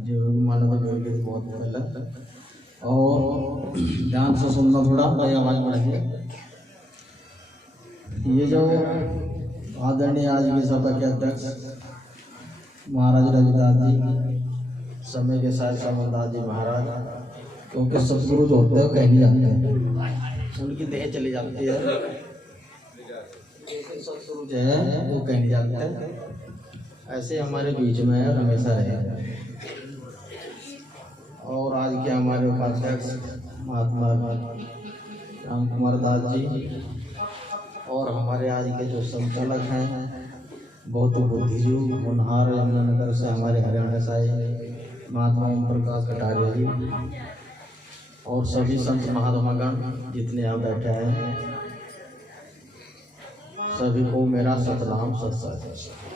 जो मानव के बहुत गलत और ध्यान से सुनना, थोड़ा भाई आवाज बढ़ाइए। ये जो आदरणीय आज की सभा के अध्यक्ष महाराज रविदास जी, समय के साथ समरदास जी महाराज, क्योंकि सतगुरु जो होते हैं कहीं नहीं जाते हैं, उनकी देह चली जाती है। सतगुरु जो है वो कहीं नहीं जाते हैं, ऐसे हमारे बीच में हमेशा रहे। और आज के हमारे उपाध्यक्ष महात्मा राम कुमार दास जी और हमारे आज के जो संचालक हैं बहुत बुद्धिजू मुनहार यमुनानगर से हमारे हरियाणा से आए महात्मा ओम प्रकाश कटारिया जी और सभी संत महात्मागण जितने यहाँ बैठे हैं, सभी को मेरा सतनाम सत्संग।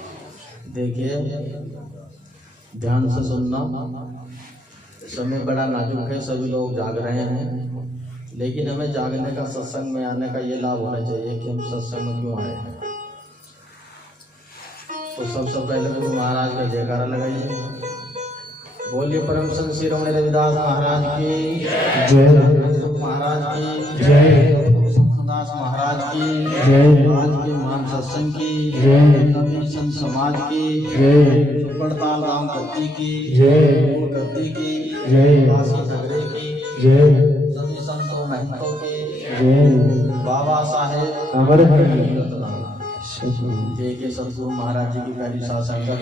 देखिए, ध्यान से सुनना। समय बड़ा नाजुक है, सभी लोग जाग रहे हैं, लेकिन हमें जागने का, सत्संग में आने का ये लाभ होना चाहिए कि हम सत्संग में क्यों आए हैं। तो सबसे पहले गुरु महाराज का जयकारा लगाइए। बोलिए परम संत श्री रमण रविदास महाराज की जय, महाराज की जय, दास महाराज की जय, आज के महान सत्संग की जय, सभी संत समाज की जय, पड़ताल राम गद्दी की जय, गद्दी की जय, काशी नगरी की जय, सभी संतों महंतों की जय, बाबा साहेब जय के सतगुरु महाराज जी की पहली सासंगत।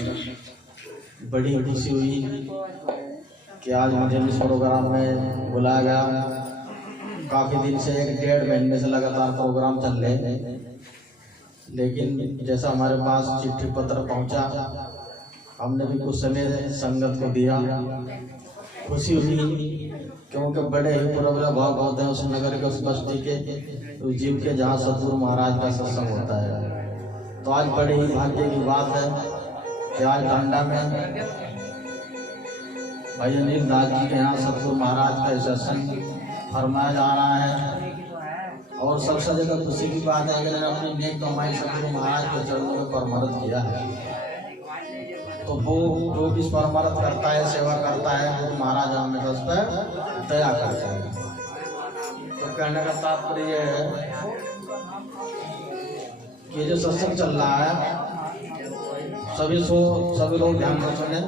बड़ी खुशी हुई कि आज मुझे इस प्रोग्राम में बुलाया गया। काफ़ी दिन से 1-1.5 महीने से लगातार प्रोग्राम चल रहे हैं, लेकिन जैसा हमारे पास चिट्ठी पत्र पहुंचा, हमने भी कुछ समय संगत को दिया। खुशी हुई क्योंकि बड़े ही पूरा भाव होते हैं उस नगर के, उस बस्ती के, उस जीव के जहाँ सतगुरु महाराज का सत्संग होता है। तो आज बड़े ही भाग्य की बात है कि आज डांडा में भाई अनिल दास जी के यहाँ सतगुरु महाराज का सत्संग फरमाया जा रहा है। और सबसे ज्यादा खुशी की बात है कि अपनी नेक कमाई सतगुरु महाराज के चरणों में परमर्थ किया है। तो वो जो भी परमर्थ करता है, सेवा करता है, गुरु महाराज हमें उस पर दया करता है। तो कहने का तात्पर्य है कि जो सत्संग चल रहा है, सभी लोग ध्यान से सुने।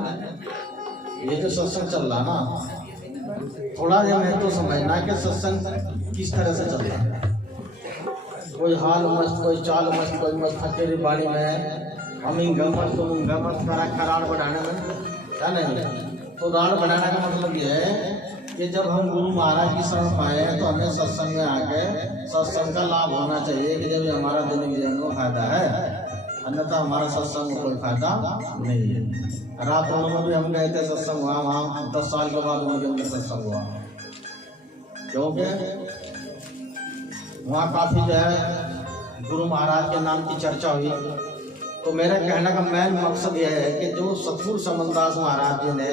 ये जो सत्संग चल रहा ना, थोड़ा जो है तो समझना कि सत्संग किस तरह से चल रहा है। कोई हाल मस्त, कोई चाल मस्त, कोई मस्त फकेरी बाड़ी में हम इंगा मस्त करा खराड़ बढ़ाने में क्या नहीं। तो राड़ बढ़ाने का मतलब ये है कि जब हम गुरु महाराज की शरण पाए हैं तो हमें सत्संग में आके सत्संग का लाभ होना चाहिए कि जब हमारा दैनिक जीवन में फायदा है, अन्यथा हमारा सत्संग में कोई फायदा नहीं है। रात में भी हम गए थे, सत्संग हुआ वहाँ 10 साल के बाद उनके अंदर सत्संग हुआ, क्योंकि वहाँ काफ़ी जो है गुरु महाराज के नाम की चर्चा हुई। तो मेरा कहने का मेन मकसद यह है कि जो सतगुरु समरदास महाराज जी ने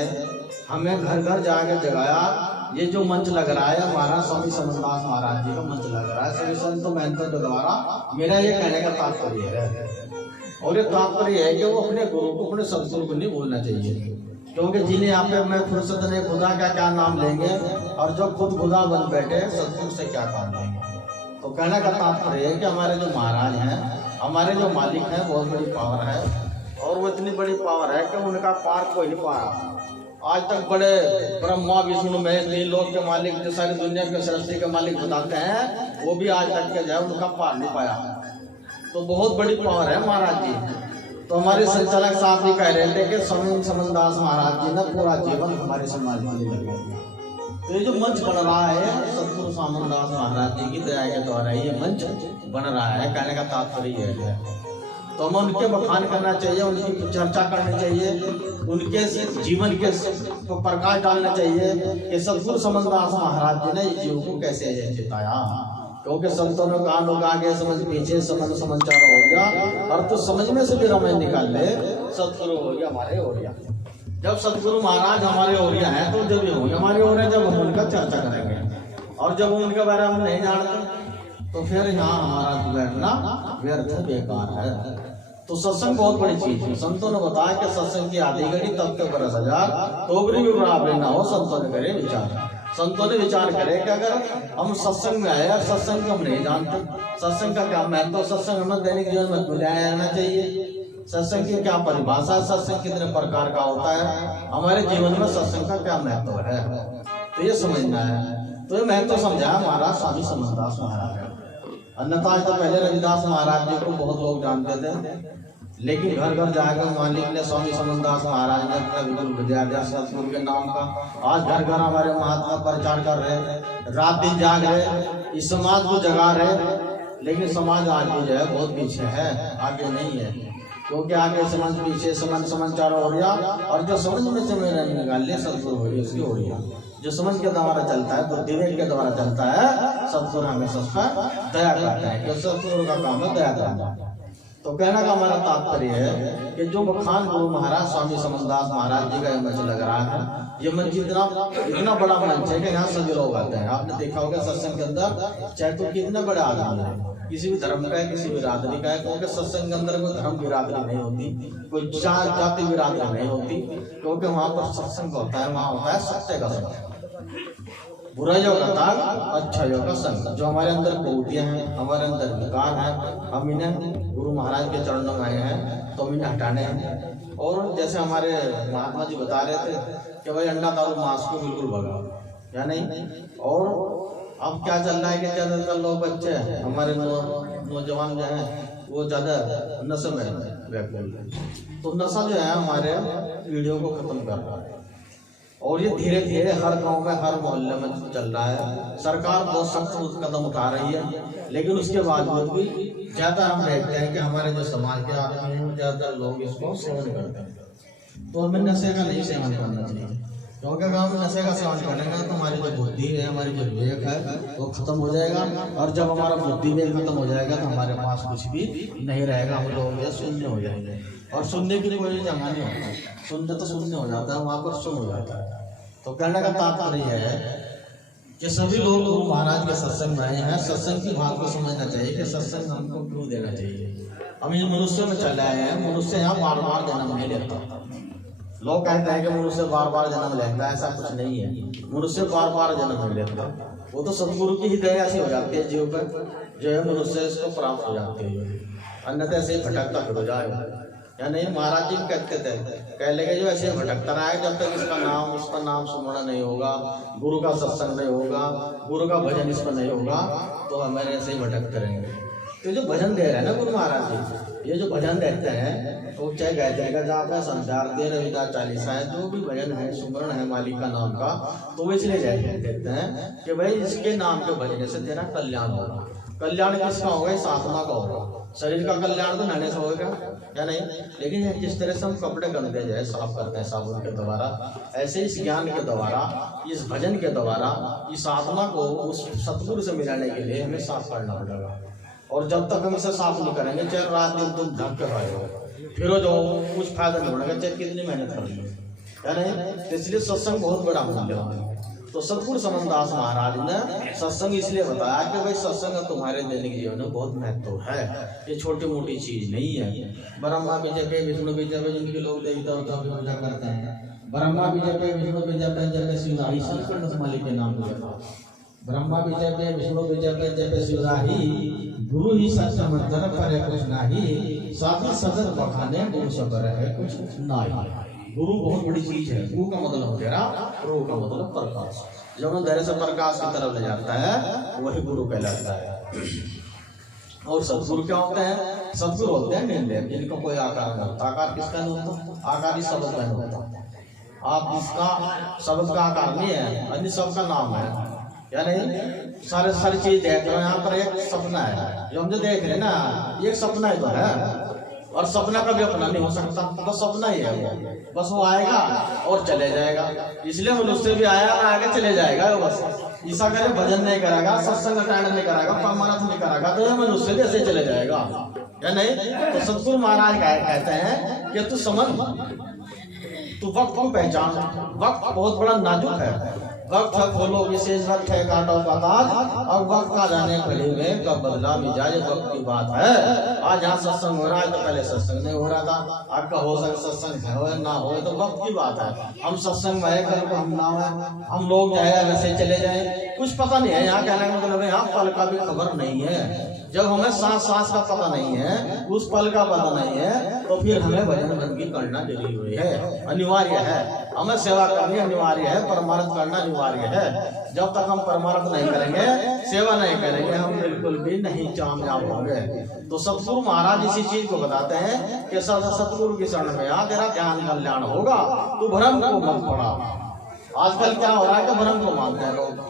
हमें घर घर जाके जगाया, ये जो मंच लग रहा है हमारा स्वामी समरदास महाराज जी का मंच लग रहा है सभी संतों महंतों के द्वारा। मेरा ये कहने का तात्पर्य है, और ये तात्पर्य है कि वो अपने गुरु को, अपने सतगुरु को नहीं भूलना चाहिए, क्योंकि जिन्हें यहाँ पे मैं फुर्सत ने खुदा का क्या नाम लेंगे, और जो खुद खुदा बन बैठे सतगुरु से क्या काम लेंगे। तो कहने का तात्पर्य है कि हमारे जो महाराज हैं, हमारे जो मालिक हैं, बहुत बड़ी पावर है, और वो इतनी बड़ी पावर है कि उनका पार कोई नहीं पा रहा। आज तक बड़े ब्रह्मा विष्णु महेश 3 लोक के मालिक, जो सारी दुनिया के सृष्टि के मालिक बताते हैं, वो भी आज तक के जाए उनका पार नहीं पाया। तो बहुत बड़ी पावर है महाराज जी। तो हमारे संचालक साहब भी कह रहे थे कि स्वामी समरदास महाराज जी ने पूरा जीवन हमारे समाज में लगा। तो ये जो मंच बन रहा है सतगुरु समरदास महाराज जी की दया के द्वारा ये मंच बन रहा है, कहने का तात्पर्य है। तो हमें उनके बखान करना चाहिए, उनकी चर्चा करनी चाहिए, उनके जीवन के प्रकाश डालना चाहिए कि सतगुरु समरदास महाराज जी ने इस जीव को कैसे जिताया। क्योंकि संतों ने कहा लोग आगे समझ पीछे समझ समाचार हो गया, और तो समझने से भी रामायण निकाल ले, सतगुरु हो गया हमारे हो गया। जब सतगुरु महाराज हमारे ओरिया हैं तो जब होंगे हमारे ओरिया, जब हम उनका चर्चा करेंगे। और जब उनके बारे में हम नहीं जानते तो फिर यहाँ हमारा बैठना व्यर्थ बेकार है। तो सत्संग बहुत बड़ी चीज है। संतों ने बताया कि सत्संग की आधी घड़ी तब के बरस हजार, तो भी बराबर ना हो। संतों ने करे विचार, संतों ने विचार करे कि अगर हम सत्संग में आए, सत्संग को हम नहीं जानते, सत्संग का क्या महत्व, तो सत्संग हमें दैनिक जीवन में बुलाया जाना चाहिए। सत्संग की क्या परिभाषा है, सत्संग कितने प्रकार का होता है, हमारे जीवन में सत्संग का क्या महत्व है, तो ये समझना है। तो ये महत्व समझाया महाराज स्वामी समनदास महाराज है। अन्यथा तो पहले रविदास महाराज जी को बहुत लोग जानते थे, लेकिन घर घर जाकर मालिक ने स्वामी समनदास महाराज ने अपना विपुल विद्यालय सतगुरु के नाम का आज घर घर हमारे महात्मा प्रचार कर रहे, रात दिन जाग रहे, इस समाज को जगा रहे। लेकिन समाज आज भी जो है बहुत पीछे है, आगे नहीं है, क्योंकि आगे समझ पीछे समाचार हो गया, और जो समझ में से मैंने निकाल लिया सतगुरु हो रही उसकी हो रही है। जो समझ के द्वारा चलता है, बुद्धि विवेक के द्वारा चलता है, सतगुरु हमेशा उस पर दया करता है, क्योंकि सतगुरु का काम है दया करना। तो कहने का हमारा तात्पर्य है कि जो बखान गुरु महाराज स्वामी समनदास महाराज जी का ये मंच लग रहा है, ये मंच इतना बड़ा मंच है कि यहाँ सभी लोग आते हैं। आपने देखा होगा सत्संग के अंदर चाहे तो कितने बड़े आदमी है, किसी भी धर्म का है, किसी बिरादरी का है, क्योंकि सत्संग के अंदर कोई धर्म बिरादरी नहीं होती, कोई जाति बिरादरी नहीं होती, क्योंकि वहाँ पर सत्संग होता है, वहाँ होता है सत्य का संग, बुराइयों का त्याग, अच्छाइयों का संग। जो हमारे अंदर कुरीतियां हैं, हमारे अंदर विकार है, हम इन्हें गुरु महाराज के चरणों में आए हैं तो हम इन्हें हटाने हैं। और जैसे हमारे महात्मा जी बता रहे थे कि भाई अंडा दारू मांस को बिल्कुल भगाओ, या नहीं। और अब क्या चल रहा है कि ज्यादातर लोग बच्चे हमारे नौजवान जो हैं वो ज्यादा नशे में व्याकुल है, तो नशा जो है हमारे पीढ़ियों को खत्म कर रहा है। और ये धीरे धीरे हर गांव में, हर मोहल्ले में चल रहा है। सरकार बहुत सख्त कदम उठा रही है, लेकिन उसके बावजूद भी ज्यादा हम देखते हैं कि हमारे जो समाज के आदमी हैं ज्यादातर लोग इसको सेवन करते हैं। तो हमें नशे का नहीं सेवन करना चाहिए, क्योंकि अगर हम नशे का सेवन करेंगे तो हमारी जो बुद्धि है, हमारी जो विवेक है वो खत्म हो जाएगा, और जब हमारा बुद्धि विवेक खत्म हो जाएगा तो हमारे पास कुछ भी नहीं रहेगा, हम लोग शून्य हो जाएंगे। और सुनने की कोई जगह नहीं होता, सुनने तो शून्य हो जाता है, वहाँ पर सुन हो जाता है। तो कहने का तात्पर्य है कि सभी लोग गुरु महाराज के सत्संग में आए हैं, सत्संग की बात को समझना चाहिए कि सत्संग हमको क्यों देना चाहिए। हम ये मनुष्य में चले आए हैं, मनुष्य यहाँ बार बार जन्म नहीं लेता। लोग कहते हैं कि मनुष्य बार बार जन्म लेता है, ऐसा कुछ नहीं है, मनुष्य बार बार जन्म नहीं लेता। वो तो सतगुरु की ही दया से हो जाती है, जीव पर जो है मनुष्य इसको प्राप्त हो जाती है, अन्यथा ऐसे भटकता फिर हो जाएगा, या नहीं। महाराज जी कहते थे, कह लेंगे जो ऐसे भटकता रहा है, जब तक इसका नाम सुनना नहीं होगा, गुरु का सत्संग नहीं होगा, गुरु का भजन इस पर नहीं होगा, तो हमें ऐसे ही भटकते रहेंगे। तो जो भजन दे रहे हैं ना गुरु महाराज जी, ये जो भजन देते हैं, तो चाहे गायत्री का जाप है, संसार दे, रविदास चालीसा है, जो भी भजन है, सुमरण है मालिक का नाम का, तो वो इसलिए देते हैं कि भाई इसके नाम के भजन से तेरा कल्याण होगा। कल्याण किसका होगा? इस आत्मा का होगा। शरीर का कल्याण तो नहाने से होगा, या नहीं। लेकिन जिस तरह से हम कपड़े गंदे जो है साफ करते हैं साबुन के द्वारा, ऐसे इस ज्ञान के द्वारा, इस भजन के द्वारा इस आत्मा को उस सतगुरु से मिलाने के लिए हमें साफ करना पड़ेगा। और जब तक हम इसे साफ नहीं करेंगे, चाहे रात दिन तुम ढक के खाए हो, फिर जो कुछ फायदा नहीं होगा, चाहे कितनी मेहनत कर लो, या नहीं। इसलिए सत्संग बहुत बड़ा मूल्य है। तो सतगुरु समनदास महाराज ने सत्संग इसलिए बताया कि भाई सत्संग तुम्हारे दैनिक जीवन में बहुत महत्व है, ये छोटी मोटी चीज नहीं है। ब्रह्मा विजय पे विष्णु विजय पे जिनके लोग देवता की पूजा करते हैं, ब्रह्मा विजय पे विष्णु विजय पे जब शिवराही श्रीकृष्ण मालिक के नाम को, ब्रह्मा विजय पे विष्णु विजय पे जब शिवराही, गुरु ही सत्य मंत्र पर है कुछ नाही, साथी सदर बखाने गुरु सबर है कुछ नाही। गुरु बहुत बड़ी चीज है। गुरु का मतलब तेरा, गुरु का मतलब प्रकाश। जब हम धैर्य से प्रकाश की तरफ ले जाता है वही गुरु कहलाता है। और सदगुरु क्या होते हैं? सदगुरु होते हैं निर्णय, जिनका कोई आकार नहीं होता। आकार किसका नहीं होता? आकार ही शब्द का नहीं होता। आप इसका शब्द का आकार नहीं है, अन्य सबका नाम है, या नहीं। सारी चीज देख रहे हो, यहाँ पर एक सपना है जो हम जो देख रहे हैं ना, एक सपना ही तो है, और सपना कभी अपना नहीं हो सकता, बस सपना ही है वो, बस वो आएगा और चले जाएगा। इसलिए मनुष्य भी आया और आगे चले जाएगा। बस ऐसा करे, भजन नहीं करेगा, सत्संग अटेंड नहीं करेगा, परमानंद नहीं करेगा, तो ये मनुष्य भी ऐसे चले जाएगा, या नहीं। तो सतगुरु महाराज कहते हैं कि तू समझ, तू वक्त को पहचान। वक्त बहुत बड़ा नाजुक है, वक्त है खोलो विशेष वक्त है काटो का ताज, और वक्त का जाने खड़े हुए कब बदला मिजाज, वक्त की बात है। आज यहाँ सत्संग हो रहा है तो पहले सत्संग नहीं हो रहा था, आपका हो सकता सत्संग हो ना हो तो वक्त की बात है। हम सत्संग में कल को हम ना हो, हम लोग चाहे वैसे चले जाए, कुछ पता नहीं है। यहाँ कहने का मतलब है यहाँ पल का भी खबर नहीं है। जब हमें सांस सांस का पता नहीं है, उस पल का पता नहीं है, तो फिर हमें भजन बंदगी करना जरूरी है, अनिवार्य है। हमें सेवा करनी अनिवार्य है, परमार्थ करना अनिवार्य है। जब तक हम परमार्थ नहीं करेंगे, सेवा नहीं करेंगे, हम बिल्कुल भी नहीं कामयाब होंगे। तो सतगुरु महाराज इसी चीज को बताते हैं कि सतगुरु की शरण में आ, तेरा ध्यान कल्याण होगा, तू भ्रम को मत पड़ा। आजकल क्या हो रहा है कि भ्रम को मानते हैं लोग।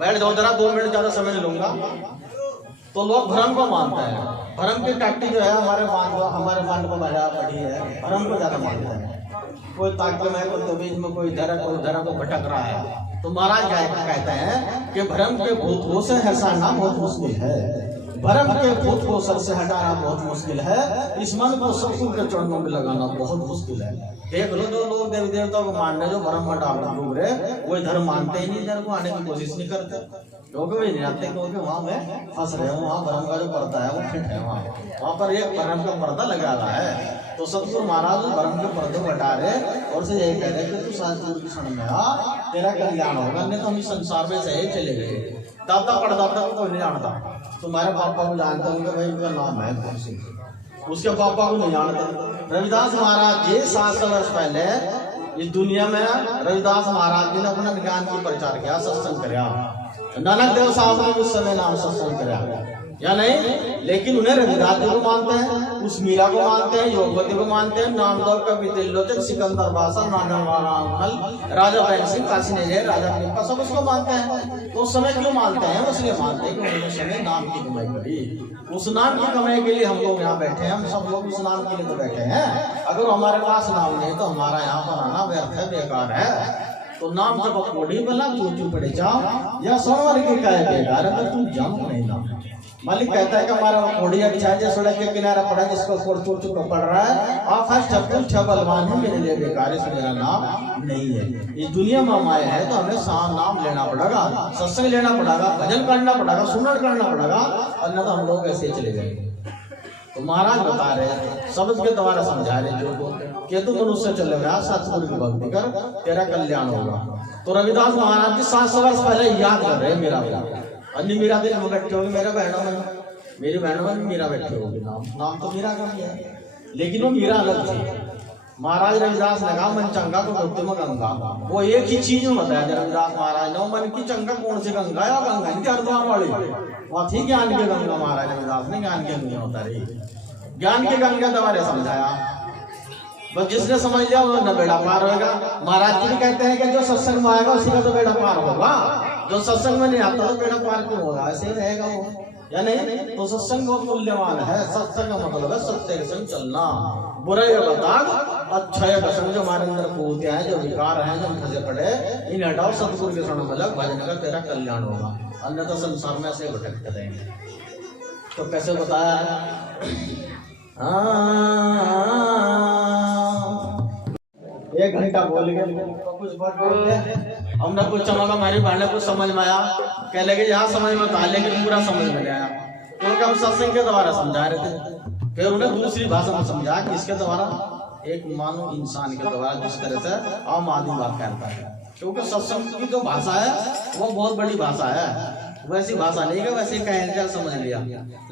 बैठ जाओ जरा 2 मिनट ज्यादा समय लूंगा, तो लोग भ्रम को मानते हैं। भ्रम की टट्टी जो है हमारे मन को बढ़ा पड़ी है, भ्रम को ज्यादा मानते हैं। कोई ताकत में कोई तो बीच में कोई धरा को भटक रहा है। तो महाराज कहते हैं कि भ्रम के भूत को से हटाना बहुत मुश्किल है, भ्रम के भूत को सर से हटाना बहुत मुश्किल है, इस मन को सतगुरु के चरणों में लगाना बहुत मुश्किल है। देख लो जो लोग देवी देवताओं को मानने जो भ्रम में डूब रहे, वो इधर मानते ही नहीं, इधर को आने की कोशिश नहीं करते, क्योंकि वे नहीं आते, क्योंकि वहां में फंस रहे हो। वहां भ्रम का जो पर्दा है वो फिट है, वहां पर एक भ्रम का पर्दा लगा रहा है। तो सतगुरु महाराज भ्रम के पर्दे को हटा रहे और से यही कह रहे कि तू सतगुरु की शरण में आ, तेरा कल्याण होगा। नहीं तो हम इस संसार में से ही चले गए। दादा पड़दादा को नहीं जानता, तुम्हारे पापा को जानते होंगे, भाई उनका नाम है कौन सी, उसके पापा को नहीं जानते। रविदास महाराज जी 700 वर्ष पहले इस दुनिया में रविदास महाराज जी ने अपना ज्ञान की प्रचार किया, सत्संग कराया। नानक देव साहब ने उस समय नाम सत्संग कराया या नहीं, लेकिन उन्हें रविदास जी को मानते हैं, उस मीरा को मानते हैं, योगवती को मानते हैं, नामदेव कवि तिलोचक, सिकंदर बादशाह, राजा बैन सिंह, काशी ने राजा का सब उसको मानते हैं। तो उस समय क्यों मानते हैं? इसलिए मानते हैं कि उन्होंने उस समय नाम की कमाई करी। उस नाम की कमाई के लिए हम लोग यहाँ बैठे हैं, हम सब लोग उस नाम के लिए तो बैठे हैं। अगर हमारे पास नाम नहीं तो हमारा यहाँ पर आना व्यर्थ है, बेकार है। तो नाम जब कोड़ी बना चूचू पड़े जाओ या सोनवर की काय बेकार है, तू जाम नहीं नाम। मालिक कहता है कि हमारा कोड़ी अच्छा है, जो सड़क के किनारे पड़ा जिसको चूचू को पड़ रहा है, आप फर्स्ट बलवान है, मेरे लिए बेकार है, मेरा नाम नहीं है। इस दुनिया में हम आए हैं तो हमें नाम लेना पड़ेगा, सत्संग लेना पड़ेगा, भजन करना पड़ेगा, सुमरण करना पड़ेगा, अन्यथा तो हम लोग ऐसे चले जाएंगे। तो महाराज बता रहे शब्द के द्वारा समझा रहे जो कि तू मनुष्य चले गया, सतगुरु की भक्ति कर, तेरा कल्याण होगा। तो रविदास महाराज जी 700 वर्ष पहले याद कर रहे मेरा अन्य मीरा दिल में बैठे होगी, मेरा बहनों में, मेरी बहनों में मीरा बैठे होगी। नाम तो मीरा का भी है, लेकिन वो मीरा अलग थी। महाराज रविदास ने कहा मन चंगा को भक्ति में गंगा, वो एक ही चीज में बताया रविदास महाराज ने, मन की चंगा कौन सी गंगा या गंगा नहीं हरिद्वार वाली, वह थी ज्ञान की गंगा। महाराज रविदास ने ज्ञान की गंगा होता रही, ज्ञान की गंगा द्वारा समझाया, बस जिसने समझ लिया वो न बेड़ा पार होगा। महाराज जी कहते हैं कि जो सत्संग में आएगा उसी का तो बेड़ा पार होगा, जो सत्संग में नहीं आता तो बेड़ा पार क्यों होगा, ऐसे ही रहेगा वो या नहीं। तो सत्संग बहुत मूल्यवान है, सत्संग का मतलब है सत्य के संग चलना, बुराई का त्याग, अच्छाई का संग। जो हमारे अंदर कूदते हैं, जो विकार हैं, जो फंसे पड़े, इन हटाओ, सतगुरु के शरण में लग, भजन का तेरा कल्याण होगा, अन्यथा संसार में ऐसे भटकते रहेंगे। तो कैसे बताया है? 1 घंटा बोल गए तो कुछ बात बोल रहे, हमने कुछ चमका, हमारी बहने कुछ समझ में आया, कह लगे यहाँ समझ में था, लेकिन पूरा समझ में नहीं आया, क्योंकि हम सत्संग के द्वारा समझा रहे थे। फिर उन्हें दूसरी भाषा में समझा, किसके द्वारा? एक मानव इंसान के द्वारा, जिस तरह से आम आदमी बात करता है, क्योंकि सत्संग की जो भाषा है वो बहुत बड़ी भाषा है, वैसी भाषा नहीं है, वैसे कह समझ लिया।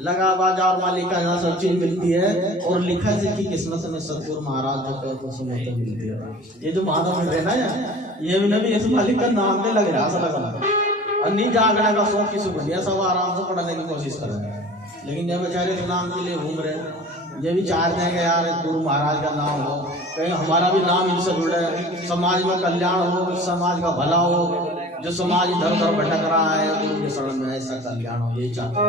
लगा बाजार मालिका यहाँ सब चीज मिलती है, और लिखा है कि किस्मत में सतगुरु महाराज जो तो समय तो मिलती है। ये जो महाराज मिल रहे ना ये भी नबी इस मालिक का नाम पे लग रहा है, और नहीं जागने का शौक किसी को नहीं, सब आराम से पढ़ने की कोशिश कर रहे हैं, लेकिन ये बेचारे के नाम के लिए घूम रहे हैं। ये भी चाहते हैं कि यार गुरु महाराज का नाम हो, कहीं हमारा भी नाम इनसे जुड़े, समाज में कल्याण हो, समाज का भला हो, जो समाज इधर उधर भटक रहा है गुरु के शरण में ऐसा कल्याण हो, यही चाहते हैं।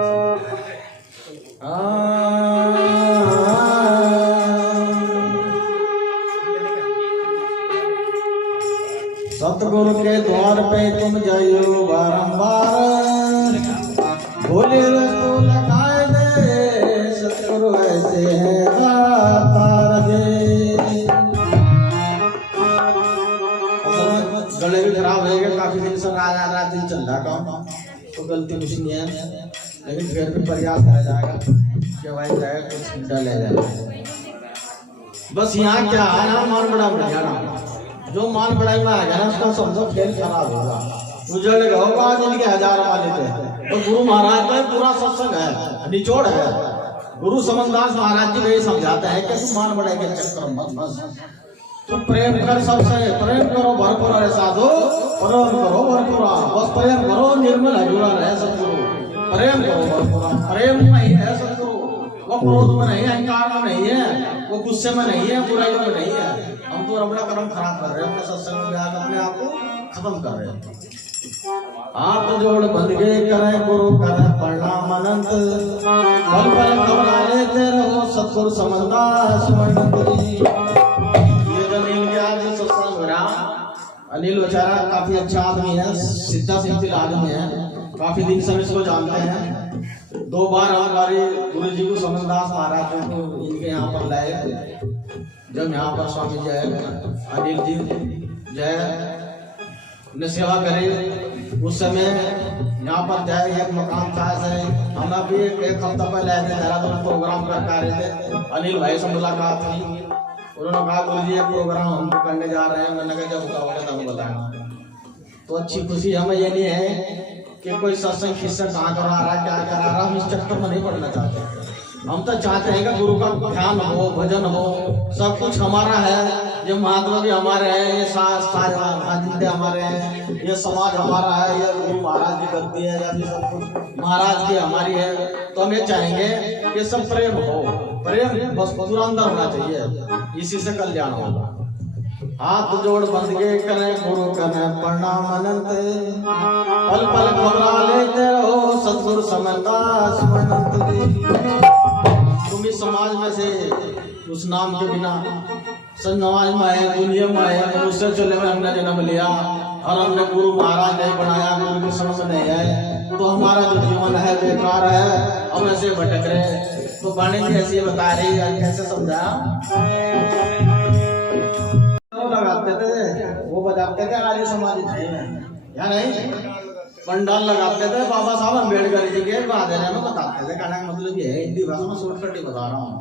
सतगुरु के द्वार पे तुम जाइयो बारंबार, भोले रसो लगाए दे, सतगुरु ऐसे है गले भी खराब रहेगा, काफी दिन से जाता हूँ तो गलती कुछ नहीं है, लेकिन फिर भी प्रयास करा जाएगा कि भाई जाए कुछ डाले जाए। बस यहाँ क्या है ना, मान बड़ा बढ़ जाना, जो मान बड़ाई में आ गया ना उसका समझो खेल खराब होगा, उजड़ होगा। आज इनके हजारों वाले थे तो गुरु महाराज का पूरा सत्संग है, निचोड़ है। गुरु समनदास महाराज जी वही समझाते हैं कि तुम मान बड़ाई के चक्कर मत फंस, तो प्रेम कर सबसे, प्रेम करो भरपूर रे साधु, प्रेम करो भरपूरा, बस प्रेम करो निर्मल हजूरा रहे सतगुरु, प्रेम करो भरपूरा। प्रेम में ही है सतगुरु, वो क्रोध में नहीं है, अहंकार में नहीं है, वो गुस्से में नहीं है, बुराइयों में नहीं है। हम तो अपना कर्म खराब कर रहे हैं, अपने सत्संग में आकर अपने आप को खत्म कर रहे हैं। हाथ जोड़ बंद के करें गुरु करें प्रणाम अनंत, पल पल घबरा लेते रहो सतगुरु समनदास जी। अनिल बेचारा काफी अच्छा आदमी है, सीधा सिंपल आदमी है, काफी दिन से इसको जानते हैं। 2 बार हमारे गुरु जी को समनदास महाराज को इनके यहाँ पर लाए, जब यहाँ पर स्वामी जय अनिल जी जय ने सेवा करे, उस समय यहाँ पर जय एक मकान था ऐसे, हम अभी एक हफ्ता पहले आए थे, देहरादून प्रोग्राम करके आ रहे थे, अनिल भाई से मुलाकात हुई, उन्होंने कहा गुरु जी एक प्रोग्राम हम करने जा रहे हैं। मैंने कहा जब कहोगे तब बताना। तो अच्छी खुशी हमें ये नहीं है कि कोई सत्संग किससे कहाँ करा रहा है, क्या करा रहा है, हम इस चक्कर में नहीं पड़ना चाहते। हम तो चाहते हैं कि गुरु का ध्यान हो, भजन हो, सब कुछ हमारा है, ये महात्मा भी हमारे हैं, ये साजिंदे हमारे हैं, ये समाज हमारा है, ये गुरु महाराज की गद्दी है, ये सब कुछ महाराज की हमारी है। तो हम ये चाहेंगे कि सब प्रेम हो, प्रेम बस अंदर होना चाहिए, इसी से कल्याण होगा। हाथ जोड़ बंद के करें गुरु करें प्रणाम अनंत, पल पल घबरा लेते रहो सतगुरु समनदास अनंत जी। तुम इस समाज में से उस नाम के बिना समाज में आए, दुनिया में आए, मनुष्य चले में हमने जन्म लिया और हमने गुरु महाराज नहीं बनाया, गुरु के शरण में नहीं आए, तो हमारा जो जीवन है बेकार है, हम ऐसे भटक रहे। तो वाणी जी ऐसी बता रही है, कैसे समझाया, लगाते थे वो बजाते थे आर्य समाज या नहीं, पंडाल लगाते थे, बाबा साहब अम्बेडकर जी के बारे में बताते थे। कहने का मतलब ये है, हिंदी भाषा में शॉर्टकट ही बता रहा हूँ।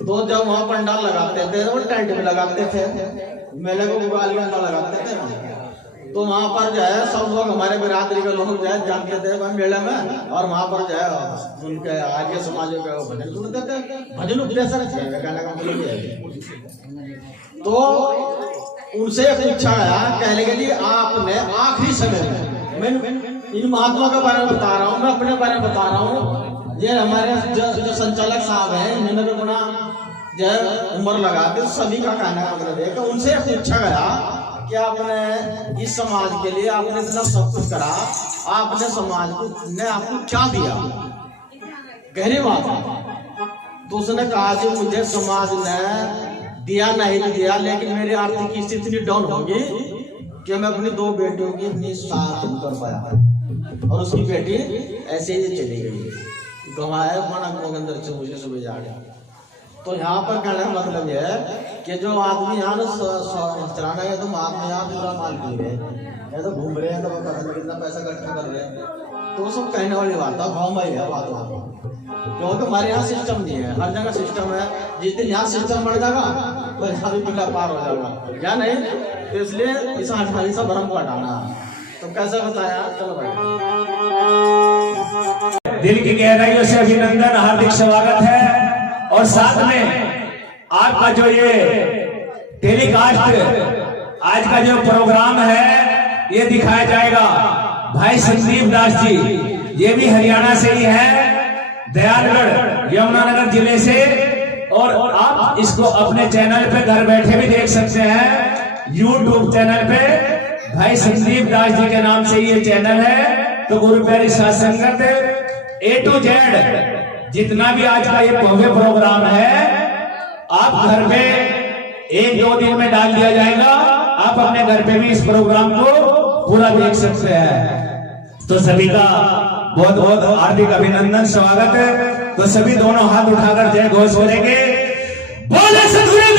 तो जब वहाँ पंडाल लगाते थे तो टेंट में लगाते थे, मेले को गालियां लगाते थे, तो वहाँ पर जो है सब लोग हमारे बिरादरी के लोग जो है जानते थे मेले में, और वहाँ पर जो है उनके आर्य समाज के भजन सुनते थे, भजन उपदेशक थे। कहने का मतलब ये है। तो उनसे पूछा गया, कहने के लिए आपने आखिरी समय में, मैं इन महात्मा के बारे में बता रहा हूँ, मैं अपने बारे में बता रहा हूँ, ये हमारे जो संचालक साहब हैं, इन्होंने भी अपना जो उम्र लगा के सभी का कहना का मतलब है कि उनसे पूछा गया कि आपने इस समाज के लिए आपने इतना सब कुछ करा, आपने समाज को ने आपको क्या दिया, गहरी बात है। तो उसने कहा कि मुझे समाज ने दिया नहीं दिया, लेकिन मेरी आर्थिक स्थिति इतनी डाउन होगी कि मैं अपनी 2 बेटियों की अपनी साथ नहीं कर पाया, और उसकी बेटी ऐसे ही चली गई, गंवाए बना के अंदर से मुझे सुबह जा गया। तो यहाँ पर कहने का मतलब यह है कि जो आदमी यहाँ चलाना है, तो आदमी यहाँ पूरा माल पी रहे हैं, तो घूम रहे हैं, तो कितना पैसा इकट्ठा कर रहे हैं, तो सब कहने वाली बात है, भाव में है बात हो। क्योंकि हमारे यहाँ सिस्टम नहीं है, हर जगह सिस्टम है, जिस दिन यहाँ सिस्टम बढ़ जाएगा तो यहाँ भी पिला पार हो जाएगा, क्या नहीं। तो इसलिए इस 28 भरम को हटाना। तो कैसे बताया, चलो भाई। दिल की गहराइयों से अभिनंदन, हार्दिक स्वागत है। और साथ में आपका जो ये टेलीकास्ट आज का जो प्रोग्राम है ये दिखाया जाएगा, भाई संदीप दास जी, ये भी हरियाणा से ही है, दयालगढ़ यमुनानगर जिले से, और आप इसको अपने चैनल पे घर बैठे भी देख सकते हैं, YouTube चैनल पे भाई संदीप दास जी के नाम से ये चैनल है। तो गुरु प्यारी साध संगत A to Z जितना भी आज का ये भव्य प्रोग्राम है, आप घर पे 1-2 दिन में डाल दिया जाएगा, आप अपने घर पे भी इस प्रोग्राम को पूरा देख सकते हैं। तो सभी का बहुत बहुत हार्दिक अभिनंदन, स्वागत है। तो सभी दोनों हाथ उठाकर जय घोष बोलेंगे, बोले सतगुरु